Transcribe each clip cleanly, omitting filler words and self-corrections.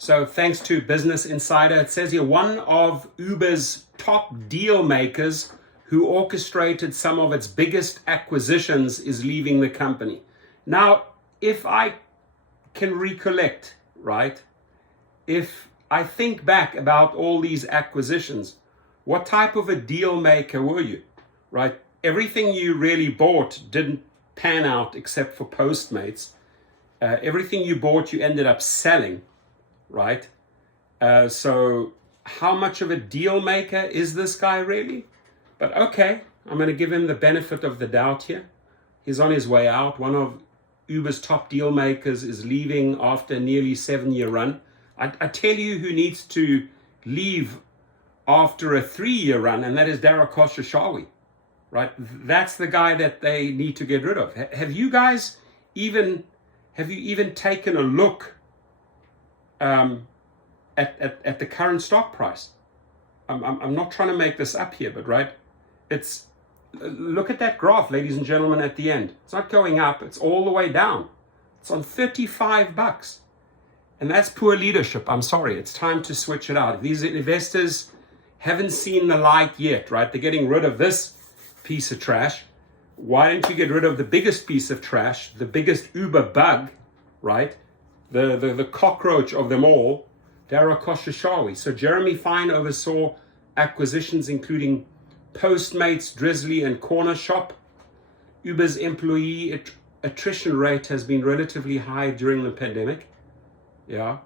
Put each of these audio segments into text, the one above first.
So thanks to Business Insider, it says here one of Uber's top deal makers who orchestrated some of its biggest acquisitions is leaving the company. Now, if I can recollect, right, if I think back about all these acquisitions, what type of a deal maker were you, right? Everything you really bought didn't pan out except for Postmates. Everything you bought, you ended up selling, right? So how much of a deal maker is this guy really? But okay, I'm going to give him the benefit of the doubt here. He's on his way out. One of Uber's top deal makers is leaving after a nearly 7-year run. I tell you who needs to leave after a 3-year run, and that is Dara, right? That's the guy that they need to get rid of. Have you even taken a look at the current stock price? I'm not trying to make this up here, but right, look at that graph, ladies and gentlemen, at the end. It's not going up, it's all the way down. It's on $35. And that's poor leadership. I'm sorry, it's time to switch it out. These investors haven't seen the light yet, right? They're getting rid of this piece of trash. Why don't you get rid of the biggest piece of trash, the biggest Uber bug, right? The cockroach of them all, Dara. So Jeremy Fine oversaw acquisitions including Postmates, Drizzly, and Corner Shop. Uber's employee attrition rate has been relatively high during the pandemic. Yeah.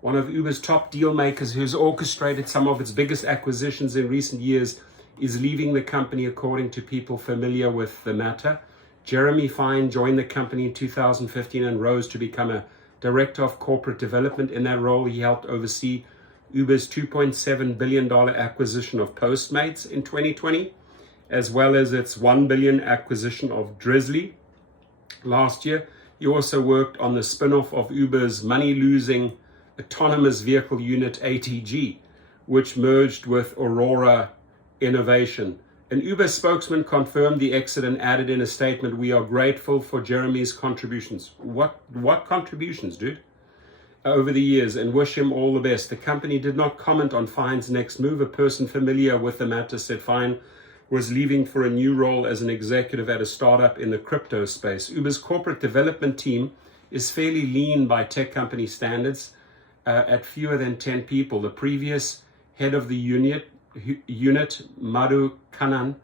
One of Uber's top deal makers who's orchestrated some of its biggest acquisitions in recent years is leaving the company, according to people familiar with the matter. Jeremy Fine joined the company in 2015 and rose to become a director of corporate development. In that role, he helped oversee Uber's $2.7 billion acquisition of Postmates in 2020, as well as its $1 billion acquisition of Drizzly last year. He also worked on the spin-off of Uber's money-losing autonomous vehicle unit ATG, which merged with Aurora Innovation. An Uber spokesman confirmed the exit and added in a statement, "We are grateful for Jeremy's contributions." What contributions, dude? Over the years, and wish him all the best. The company did not comment on Fine's next move. A person familiar with the matter said Fine was leaving for a new role as an executive at a startup in the crypto space. Uber's corporate development team is fairly lean by tech company standards, at fewer than 10 people. The previous head of the unit, Madhu Kannan,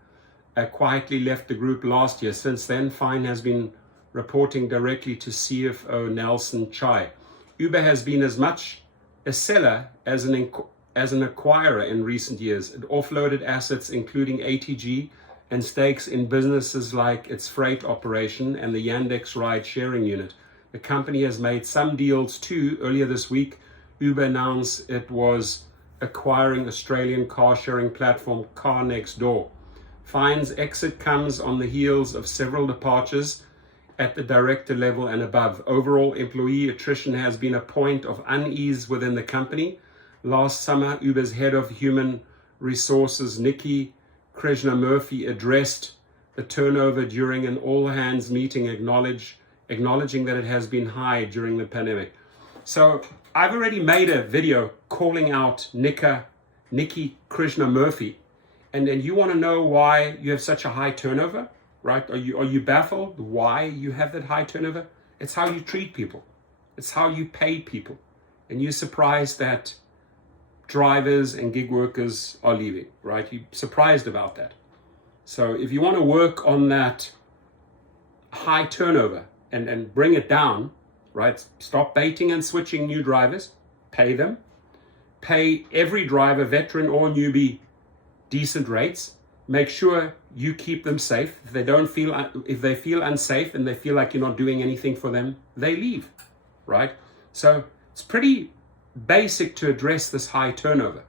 quietly left the group last year. Since then, Fine has been reporting directly to CFO Nelson Chai. Uber has been as much a seller as an acquirer in recent years. It offloaded assets including ATG and stakes in businesses like its freight operation and the Yandex ride-sharing unit. The company has made some deals too. Earlier this week, Uber announced it was acquiring Australian car-sharing platform Car Next Door. Fine's exit comes on the heels of several departures at the director level and above. Overall, employee attrition has been a point of unease within the company. Last summer, Uber's head of human resources, Nikki Krishna-Murphy, addressed the turnover during an all-hands meeting, acknowledging that it has been high during the pandemic. So I've already made a video calling out Nikki Krishna-Murphy, and you want to know why you have such a high turnover, right? Are you baffled why you have that high turnover? It's how you treat people. It's how you pay people. And you're surprised that drivers and gig workers are leaving, right? You're surprised about that. So if you want to work on that high turnover and bring it down, right? Stop baiting and switching new drivers, pay them, pay every driver, veteran or newbie, decent rates. Make sure you keep them safe. If they feel unsafe and they feel like you're not doing anything for them, they leave, right? So it's pretty basic to address this high turnover,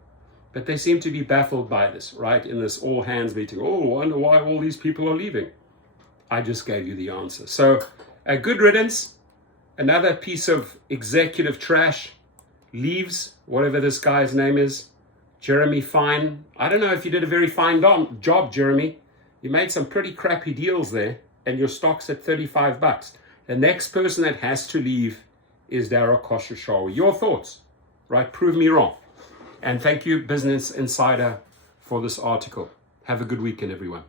but they seem to be baffled by this, right? In this all hands meeting, I wonder why all these people are leaving. I just gave you the answer. So a good riddance. Another piece of executive trash leaves, whatever this guy's name is, Jeremy Fine. I don't know if you did a very fine job, Jeremy. You made some pretty crappy deals there, and your stock's at $35. The next person that has to leave is Dara. Your thoughts? right? Prove me wrong. And thank you, Business Insider, for this article. Have a good weekend, everyone.